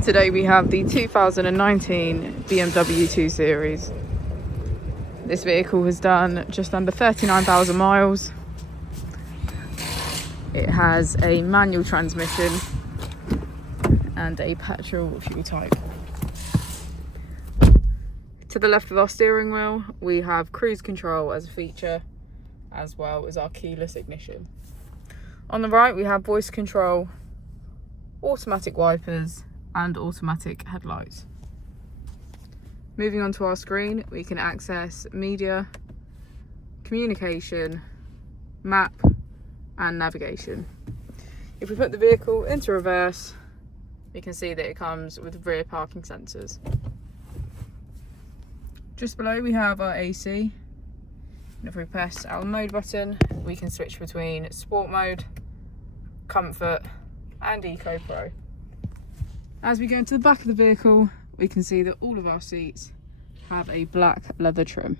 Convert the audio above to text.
Today we have the 2019 BMW 2 Series. This vehicle has done just under 39,000 miles. It has a manual transmission and a petrol fuel type. To the left of our steering wheel, we have cruise control as a feature, as well as our keyless ignition. On the right, we have voice control, automatic wipers, and automatic headlights. Moving on to our screen, we can access media, communication, map, and navigation. If we put the vehicle into reverse, we can see that it comes with rear parking sensors. Just below we have our AC, and if we press our mode button, we can switch between sport mode, comfort, and Eco Pro. As we go into the back of the vehicle, we can see that all of our seats have a black leather trim.